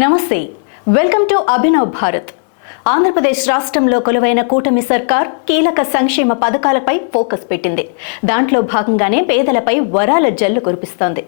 నమస్తే, welcome to Abhinav Bharat. Andhra Pradesh రాష్ట్రంలో కొలువైన కూటమి సర్కార్ కీలక సంక్షేమ పథకాలపై ఫోకస్ పెట్టింది. దాంట్లో భాగంగానే పేదలపై వరాల జల్లు కురిపిస్తోంది.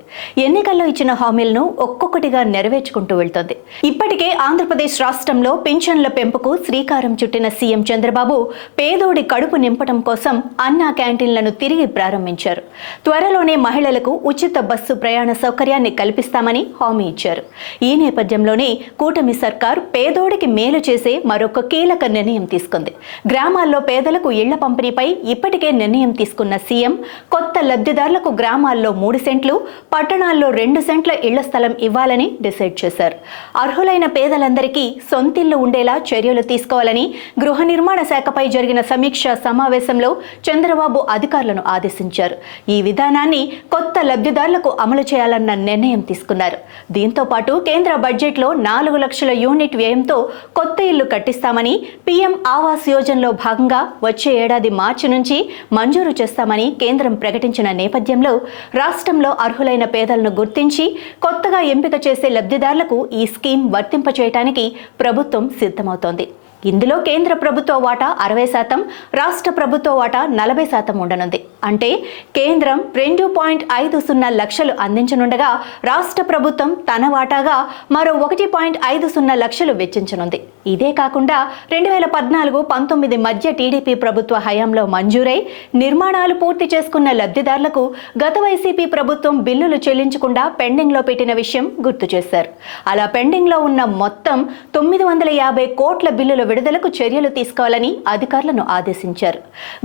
ఎన్నికల్లో ఇచ్చిన హామీలను ఒక్కొక్కటిగా నెరవేర్చుకుంటూ వెళ్తోంది. ఇప్పటికే ఆంధ్రప్రదేశ్ రాష్ట్రంలో పింఛన్ల పెంపుకు శ్రీకారం చుట్టిన సీఎం చంద్రబాబు పేదోడి కడుపు నింపడం కోసం అన్నా క్యాంటీన్లను తిరిగి ప్రారంభించారు. త్వరలోనే మహిళలకు ఉచిత బస్సు ప్రయాణ సౌకర్యాన్ని కల్పిస్తామని హామీ ఇచ్చారు. ఈ నేపథ్యంలోనే కూటమి సర్కార్ పేదోడికి మేలు చేసే మరొక కీలక నిర్ణయం తీసుకుంది. గ్రామాల్లో పేదలకు ఇళ్ల పంపిణీపై ఇప్పటికే నిర్ణయం తీసుకున్న సీఎం కొత్త లబ్ధిదారులకు గ్రామాల్లో 3 సెంట్లు, పట్టణాల్లో 2 సెంట్ల ఇళ్ల స్థలం ఇవ్వాలని డిసైడ్ చేశారు. అర్హులైన పేదలందరికీ సొంతిల్లు ఉండేలా చర్యలు తీసుకోవాలని గృహ నిర్మాణ శాఖపై జరిగిన సమీక్ష సమావేశంలో చంద్రబాబు అధికారులను ఆదేశించారు. ఈ విధానాన్ని కొత్త లబ్ధిదారులకు అమలు చేయాలన్న నిర్ణయం తీసుకున్నారు. దీంతో పాటు కేంద్ర బడ్జెట్లో 4 లక్షల యూనిట్ వ్యయంతో కొత్త ఇల్లు కట్టిస్తామని, పీఎం ఆవాస్ యోజనలో భాగంగా వచ్చే ఏడాది మార్చి నుంచి మంజూరు చేస్తామని కేంద్రం ప్రకటించిన నేపథ్యంలో రాష్ట్రంలో అర్హులైన పేదలను గుర్తించి కొత్తగా ఎంపిక చేసే లబ్ధిదారులకు ఈ స్కీమ్ వర్తింపచేయడానికి ప్రభుత్వం సిద్ధమవుతోంది. ఇందులో కేంద్ర ప్రభుత్వ వాటా 60%, రాష్ట్ర ప్రభుత్వ వాటా 40% ఉండనుంది. అంటే కేంద్రం 2.50 లక్షలు అందించనుండగా రాష్ట్ర ప్రభుత్వం తన వాటాగా మరో 1.50 లక్షలు వెచ్చించనుంది. ఇదే కాకుండా 2014-19 మధ్య టీడీపీ ప్రభుత్వ హయాంలో మంజూరై నిర్మాణాలు పూర్తి చేసుకున్న లబ్ధిదారులకు గత వైసీపీ ప్రభుత్వం బిల్లులు చెల్లించకుండా పెండింగ్లో పెట్టిన విషయం గుర్తు చేశారు. అలా పెండింగ్లో ఉన్న మొత్తం 950 కోట్ల బిల్లుల విడుదలకు చర్యలు తీసుకోవాలని అధికారులను ఆదేశించారు.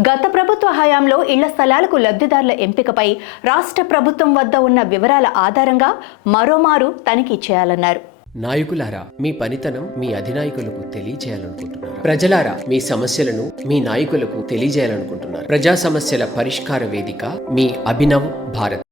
గత ప్రభుత్వ హయాంలో ఇళ్ల స్థలాలకు లబ్ధిదారుల ఎంపికపై రాష్ట్ర ప్రభుత్వం వద్ద ఉన్న వివరాల ఆధారంగా మరోమారు తనిఖీ చేయాలన్నారు. నాయకులారా, మీ పనితనం మీ అధినాయకులకు తెలియజేయాలనుకుంటున్నారు. ప్రజలారా, మీ సమస్యలను మీ నాయకులకు తెలియజేయాలనుకుంటున్నారు. ప్రజా సమస్యల పరిష్కార వేదిక మీ అభినవ్ భారత్.